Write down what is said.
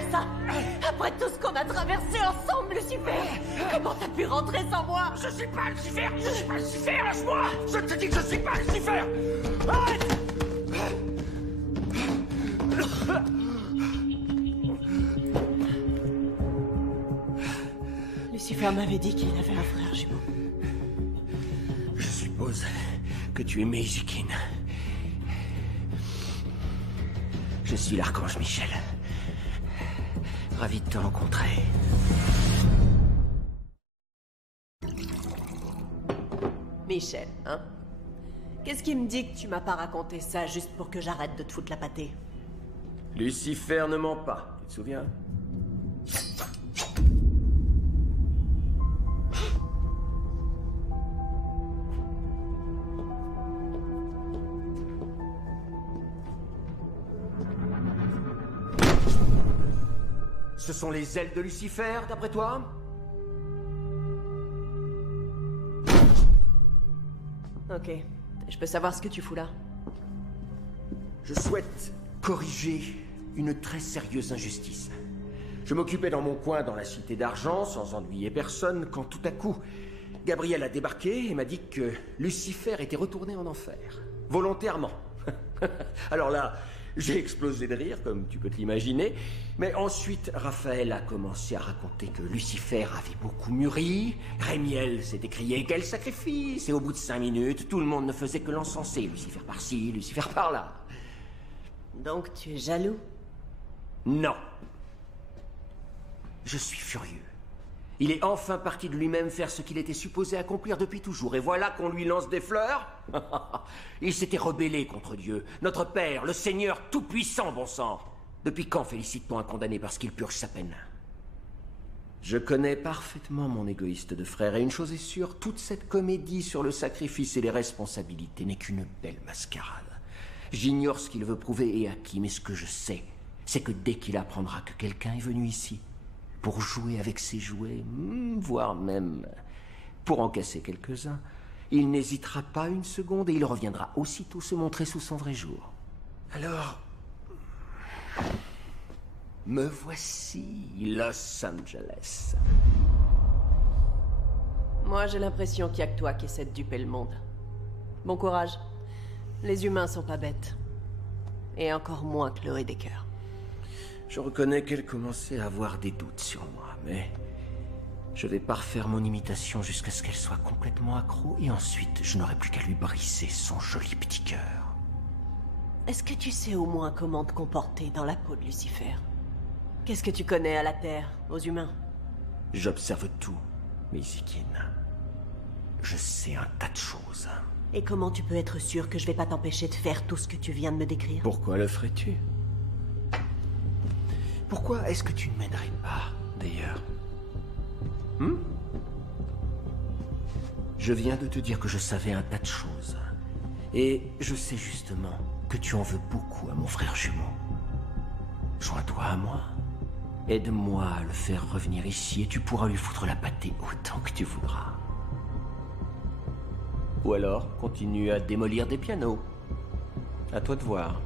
faire ça? Après tout ce qu'on a traversé ensemble, Lucifer! Comment t'as pu rentrer sans moi? Je suis pas Lucifer! Je suis pas Lucifer! Lâche-moi! Je te dis que je suis pas Lucifer! Arrête! Lucifer m'avait dit qu'il avait un frère jumeau. Je suppose que tu es Mezikin. Je suis l'archange Michel. Ravi de te rencontrer. Michel, hein? Qu'est-ce qui me dit que tu m'as pas raconté ça juste pour que j'arrête de te foutre la pâtée? Lucifer ne ment pas, tu te souviens? Ce sont les ailes de Lucifer, d'après toi? Ok. Je peux savoir ce que tu fous là? Je souhaite corriger une très sérieuse injustice. Je m'occupais dans mon coin dans la Cité d'Argent, sans ennuyer personne, quand tout à coup, Gabriel a débarqué et m'a dit que Lucifer était retourné en enfer. Volontairement. Alors là, j'ai explosé de rire, comme tu peux te l'imaginer. Mais ensuite, Raphaël a commencé à raconter que Lucifer avait beaucoup mûri. Rémiel s'est écrié quel sacrifice. Et au bout de 5 minutes, tout le monde ne faisait que l'encenser. Lucifer par-ci, Lucifer par-là. Donc tu es jaloux? Non. Je suis furieux. Il est enfin parti de lui-même faire ce qu'il était supposé accomplir depuis toujours. Et voilà qu'on lui lance des fleurs. Il s'était rebellé contre Dieu, notre Père, le Seigneur tout-puissant, bon sang. Depuis quand félicite-t-on un condamné parce qu'il purge sa peine? Je connais parfaitement mon égoïste de frère, et une chose est sûre, toute cette comédie sur le sacrifice et les responsabilités n'est qu'une belle mascarade. J'ignore ce qu'il veut prouver et à qui, mais ce que je sais, c'est que dès qu'il apprendra que quelqu'un est venu ici pour jouer avec ses jouets, voire même pour en casser quelques-uns, il n'hésitera pas une seconde et il reviendra aussitôt se montrer sous son vrai jour. Alors, me voici, Los Angeles. Moi, j'ai l'impression qu'il y a que toi qui essaie de duper le monde. Bon courage. Les humains sont pas bêtes. Et encore moins que le Redeker. Je reconnais qu'elle commençait à avoir des doutes sur moi, mais je vais parfaire mon imitation jusqu'à ce qu'elle soit complètement accro, et ensuite je n'aurai plus qu'à lui briser son joli petit cœur. Est-ce que tu sais au moins comment te comporter dans la peau de Lucifer? Qu'est-ce que tu connais à la Terre, aux humains? J'observe tout, Mezikin. Je sais un tas de choses. Et comment tu peux être sûr que je vais pas t'empêcher de faire tout ce que tu viens de me décrire? Pourquoi le ferais-tu? Pourquoi est-ce que tu ne m'aiderais pas, d'ailleurs? Je viens de te dire que je savais un tas de choses. Et je sais justement que tu en veux beaucoup à mon frère jumeau. Joins-toi à moi. Aide-moi à le faire revenir ici et tu pourras lui foutre la pâtée autant que tu voudras. Ou alors, continue à démolir des pianos. À toi de voir.